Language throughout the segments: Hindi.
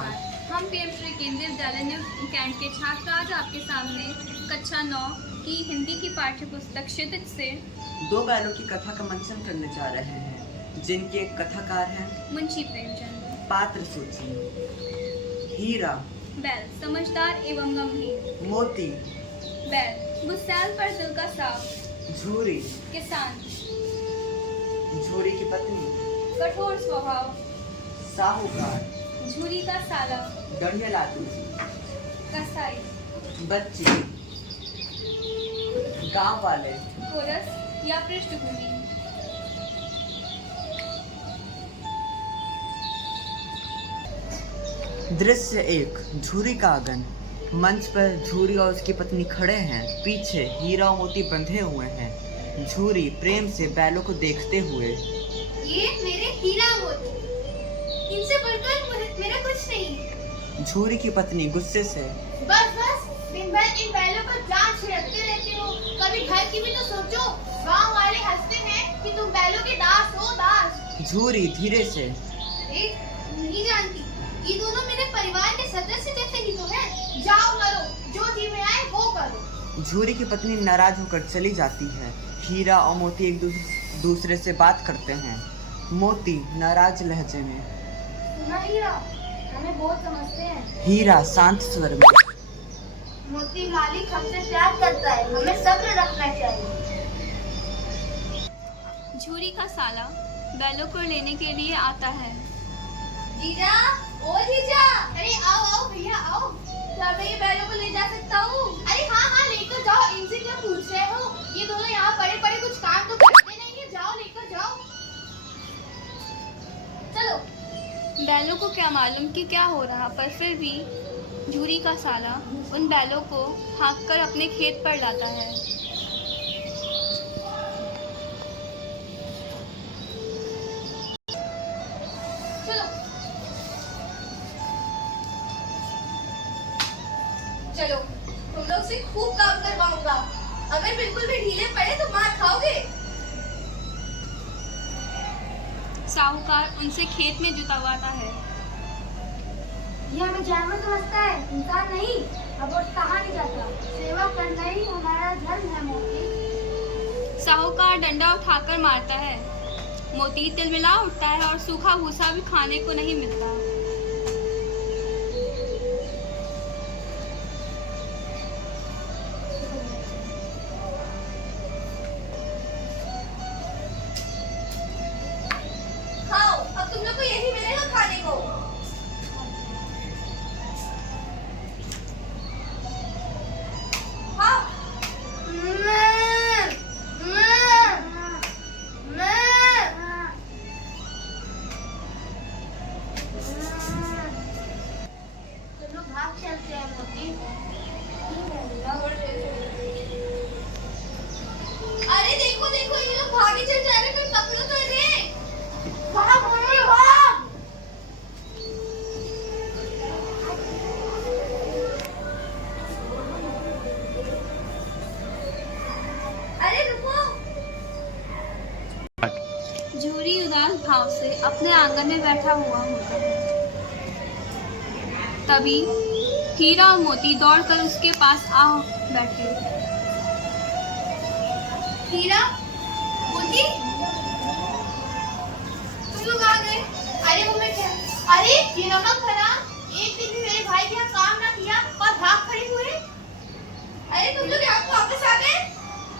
नमस्कार। हम पीएम श्री केंद्रीय विद्यालय न्यू कैंट के छात्र आज आपके सामने कक्षा 9 की हिंदी की पाठ्य पुस्तक क्षितिज से दो बैलों की कथा का मंचन करने जा रहे हैं, जिनके कथाकार हैं मुंशी प्रेमचंद। पात्र सूची: हीरा बैल समझदार एवं गंभीर, मोती बैल गुस्सैल पर दिल का साफ, झूरी किसान झूरी की पत्नी, कठोर स्वभाव, साहूकार झूरी का साला, गढ़िया लातू, कसाई, बच्ची, गांव वाले, कोरस या पृष्ठभूमि। दृश्य 1: झूरी का आंगन। मंच पर झूरी और उसकी पत्नी खड़े हैं। पीछे हीरा और मोती बंधे हुए हैं। झूरी प्रेम से बैलों को देखते हुए, ये मेरे हीरा मोती, इनसे बढ़कर मेरा कुछ नहीं। झूरी की पत्नी गुस्से से, बस बस, दिन भर इन बैलों को जान छिड़कते रहते हो। कभी घर की भी तो सोचो। गांव वाले हंसते हैं कि तुम बैलों के दास हो, दास। झूरी धीरे से, नहीं जानती, ये दोनों मेरे परिवार के सदस्य जैसे ही तो हैं। जाओ करो, जो जी में आए वो करो। झूरी की पत्नी नाराज होकर चली जाती है। हीरा और मोती एक दूसरे से बात करते हैं। मोती नाराज लहजे में, सुना हीरा, हमें बहुत समझते हैं। हीरा शांत स्वर में, मोती मालिक हमसे प्यार करता है, हमें सब्र रखना चाहिए। झूरी का साला बैलों को लेने के लिए आता है। जीजा, ओ जीजा, अरे आओ आओ भैया आओ। क्या मैं ये बैलों को ले जा सकता हूँ? अरे हाँ हाँ लेकर जाओ, इनसे क्या पूछ रहे हो? ये दोनों यहाँ पड़े पड़े कुछ काम तो करते नहीं है, जाओ लेकर जाओ। चलो। बैलों को क्या मालूम कि क्या हो रहा, पर फिर भी झूरी का साला उन बैलों को हाँक कर अपने खेत पर लाता है। चलो चलो, तुम लोग से खूब काम करवाऊंगा। अगर बिल्कुल भी ढीले पड़े तो मार खाओगे। साहूकार उनसे खेत में जुतवाता है। ये हमें जानवर समझता है, इंसान नहीं। अब और कहाँ नहीं जाता, सेवा करना ही हमारा धर्म है। मोती साहूकार डंडा उठाकर मारता है। मोती तिलमिला उठता है और सूखा भूसा भी खाने को नहीं मिलता। खाओ, अब तुम लोग को यही मिलेगा खाने को। खाओ। चलो भाग चलते हैं मोती। अरे देखो देखो, ये लोग भागे चल जा रहे, कोई पकड़ो तो इन्हें। भाग मोती भाग। अरे रुको। झूरी उदास भाव से अपने आंगन में बैठा हुआ होता है। तभी हीरा और मोती दौड़कर उसके पास आ बैठे। हीरा, मोती, तुम लोग आ गए। अरे वो मैं क्या, अरे ये नमक भरा, एक दिन भी मेरे भाई के यहाँ काम ना किया और भाग खड़े हुए। अरे तुम लोग यहाँ वापस आ गए,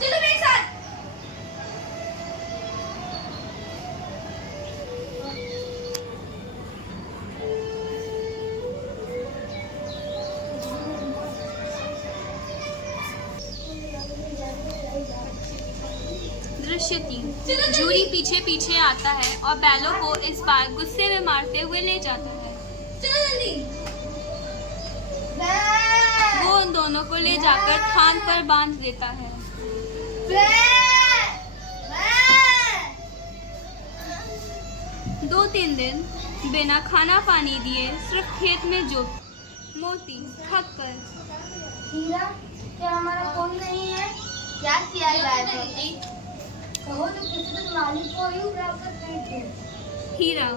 चलो मेरे साथ। दृश्य 3: झूरी पीछे पीछे आता है और बैलों को इस बार गुस्से में मारते हुए ले जाता है। चलो जल्दी। वो उन दोनों को ले जाकर थान पर बांध देता है। 2-3 दिन बिना खाना पानी दिए सिर्फ खेत में जोत। मोती थक कर, हीरा, क्या हमारा कोई नहीं है? क्या किया जाए मोती? कहो तो किसी दिन मालिक को ही उड़ाकर फेंक दो। हीरा,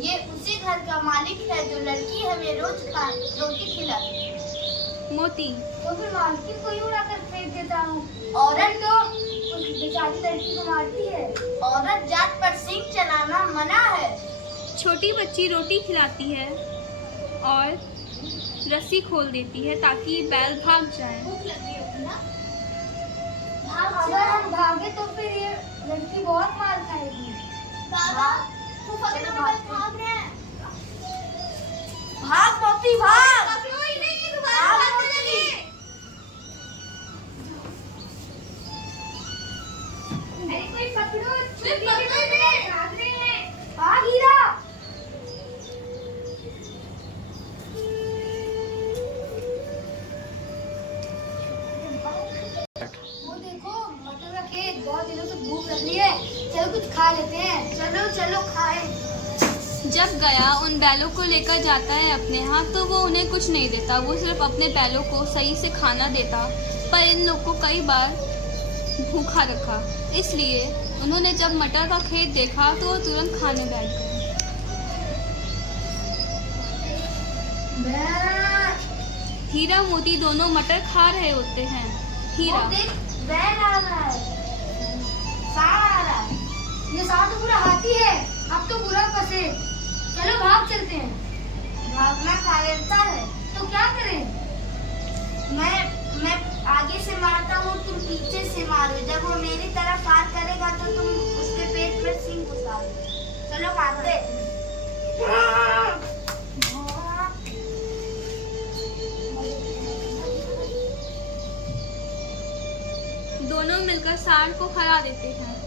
ये उसी घर का मालिक है जो लड़की हमें रोज रोटी खिलाती है। मोती, तो फिर मालकिन को यूं लाकर फेंक देता हूँ। औरत तो उस बेचारी लड़की को मारती है। औरत जात पर सिंह चलाना मना है। छोटी बच्ची रोटी खिलाती है और रस्सी खोल देती है ताकि बैल भाग जाए। भूख लगी होगी ना? अगर हम भागे तो फिर ये लड़की बहुत मार खाएगी। बाबा, फूफा के भाग रहे हैं। भाग मोती भाग। पकड़ो ही नहीं, ये दोबारा भागने लगी। अरे कोई पकड़ो, पकड़ो इन्हें। भाग रहे हैं। भाग हीरा। वो देखो मटर का खेत, बहुत दिनों से भूख लग रही है। चलो कुछ खा लेते हैं। चलो चलो खाएं। जब गया उन बैलों को लेकर जाता है अपने यहाँ, तो वो उन्हें कुछ नहीं देता। वो सिर्फ अपने बैलों को सही से खाना देता। पर इन लोग को कई बार भूखा रखा, इसलिए उन्होंने जब मटर का खेत देखा तो वो तुरंत खाने बैठ गए। हीरा मोती दोनों मटर खा रहे होते हैं। हीरा, बैल आ रहा है, सांड आ रहा है। ये सांड तो पूरा हाथी है। अब तो पूरा फंसे। चलो भाग चलते हैं। भागना कायरता है तो क्या करें? मैं आगे से मारता हूँ, तुम पीछे से मारो। जब वो मेरी तरफ फायर करेगा तो तुम उसके पेट में सिंह घुसा दो। चलो मारते। दोनों मिलकर सांड को हरा देते हैं।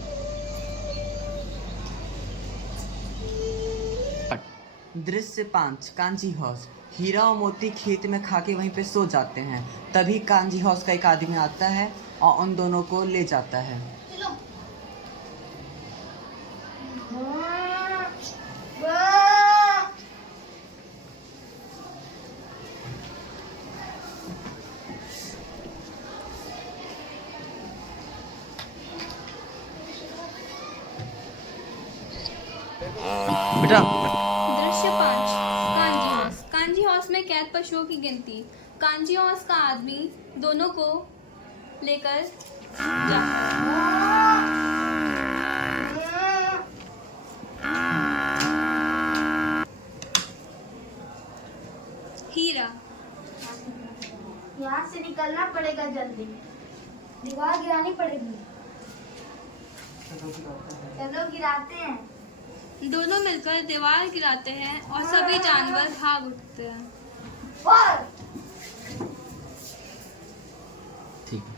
दृश्य 5, कांजी हाउस। हीरा और मोती खेत में खा के वहीं पे सो जाते हैं। तभी कांजी हाउस का एक आदमी आता है और उन दोनों को ले जाता है। चलो। बेटा, दृश्य 5, कांजी हाउस। कांजी हाउस में कैद पशुओं की गिनती। कांजी हाउस का आदमी दोनों को लेकर जाता है। हीरा, यहाँ से निकलना पड़ेगा जल्दी। दीवार गिरानी पड़ेगी। चलो गिराते हैं। दोनों मिलकर दीवार गिराते हैं और सभी जानवर भाग उठते हैं। और ठीक है।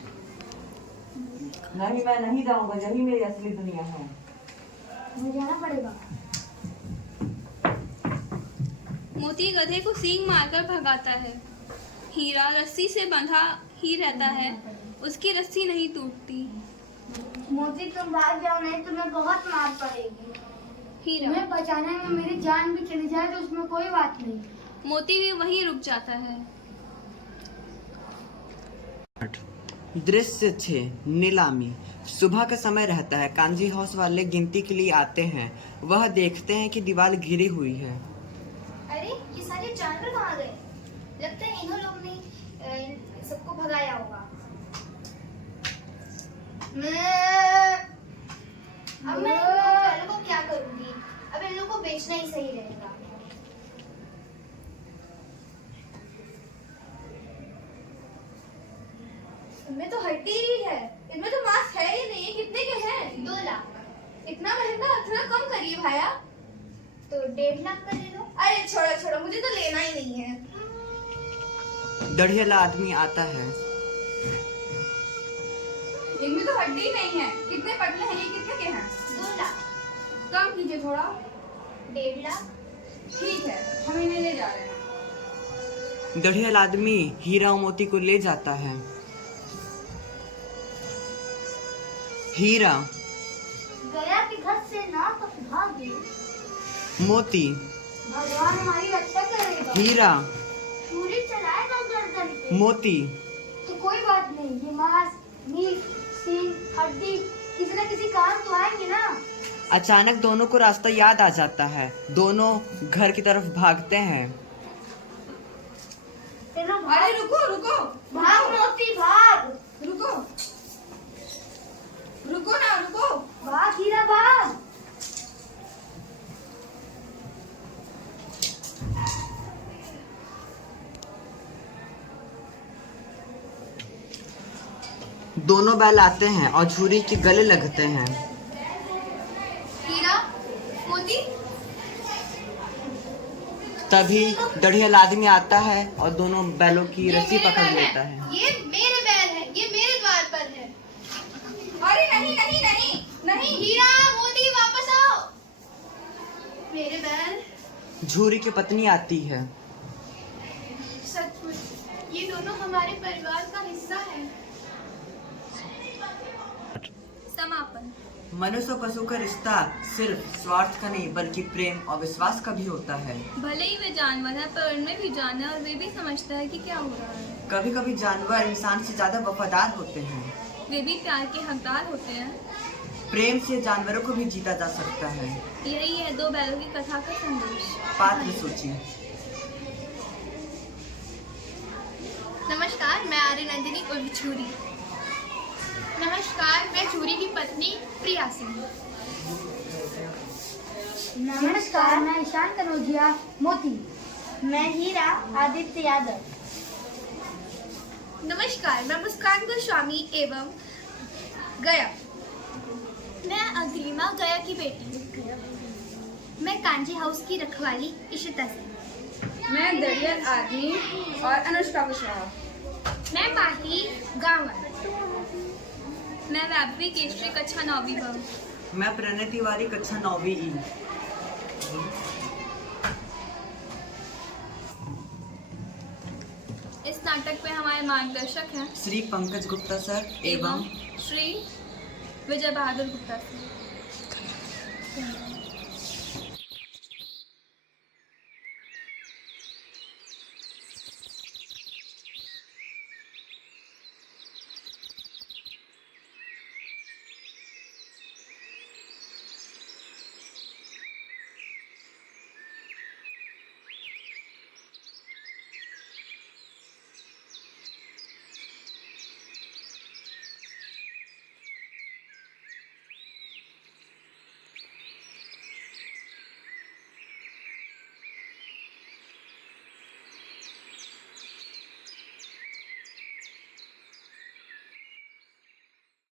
नहीं, मैं नहीं जाऊंगा। यही मेरी असली दुनिया है। मुझे जाना पड़ेगा। मोती गधे को सींग मारकर भगाता है। हीरा रस्सी से बंधा ही रहता है, उसकी रस्सी नहीं टूटती। मोती तुम भाग जाओ, नहीं तुम्हें बहुत मार पड़ेगी। हीरा, तुम्हें बचाने में मेरी जान भी चली जाए तो उसमें कोई बात नहीं। मोती भी वहीं रुक जाता है। दृश्य 6, नीलामी। सुबह का समय रहता है। कांजी हाउस वाले गिनती के लिए आते हैं। वह देखते हैं कि दीवार घिरी हुई है। अरे ये सारे जानवर कहाँ गए? लगता है इन्हों लोग ने सबको भगाया होगा। अब मैं इन लोगों को क्या करूंगी? अब इन लोगों को बेचना ही सही रहेगा। इनमें तो हड्डी ही है, इनमें तो मांस है ही नहीं। कितने के हैं? 2 लाख। इतना महंगा? थोड़ा कम करिए भाया। तो 1.5 लाख का ले लो। अरे छोड़ो छोड़ो, मुझे तो लेना ही नहीं है। दढ़ियाला आदमी आता है। इनमें तो हड्डी नहीं है। कितने पतले हैं ये? कितने के हैं? 2 लाख। कम कीजिए थोड़ा। 1.5 लाख। ठीक है, हम इन्हें ले जा रहे हैं। दढ़ियाला आदमी हीरा और मोती को ले जाता है। हीरा, गया कि घर से ना तो भागे। मोती, भगवान हमारी रक्षा करेगा। हीरा, छुरी चलाएगा गर्दन पे। मोती। तो कोई बात नहीं, ये मांस, मीट, सींग, हड्डी किसी न किसी काम तो आएंगे ना। अचानक दोनों को रास्ता याद आ जाता है। दोनों घर की तरफ भागते हैं। अरे रुको रुको भाग मोती भाग। रुको रुको ना रुको। भाग हीरा भाग। दोनों बैल आते हैं और झूरी के गले लगते हैं। हीरा मोती। तभी दढ़ियल आदमी आता है और दोनों बैलों की रस्सी पकड़ लेता है। ये मेरे बैल है, ये मेरे द्वार पर है। अरे नहीं नहीं नहीं नहीं। हीरा मोती वापस आओ। मेरे बैल। झूरी की पत्नी आती है। सचमुच ये दोनों हमारे परिवार का हिस्सा है। समापन। मनुष्य और पशु का रिश्ता सिर्फ स्वार्थ का नहीं बल्कि प्रेम और विश्वास का भी होता है। भले ही वे जानवर है पर उनमें भी जान है और वे भी समझता है कि क्या हो रहा है। कभी कभी जानवर इंसान से ज्यादा वफादार होते हैं। वे भी प्यार के हकदार होते हैं। प्रेम से जानवरों को भी जीता जा सकता है। यही है दो बैलों की कथा का संदेश। पात्र सूची। नमस्कार, मैं आर्य नंदिनी उर्फ झूरी। नमस्कार, मैं झूरी की पत्नी प्रिया सिंह। नमस्कार, मैं ईशान कनौजिया मोती। मैं हीरा आदित्य यादव। नमस्कार, मैं मुस्कान गोस्वामी एवं गया। मैं अग्रिमा गया की बेटी। मैं कांजी हाउस की रखवाली इशिता सिंह। मैं दरियल आदमी और अनुष्का कुशवाहा। मैं माही गांवर। मैं वैभवी केशरी कक्षा 9वीं ब। मैं प्रणय तिवारी कक्षा 9वीं ई। इस नाटक में हमारे मार्गदर्शक हैं श्री पंकज गुप्ता सर एवं श्री विजय बहादुर गुप्ता सर।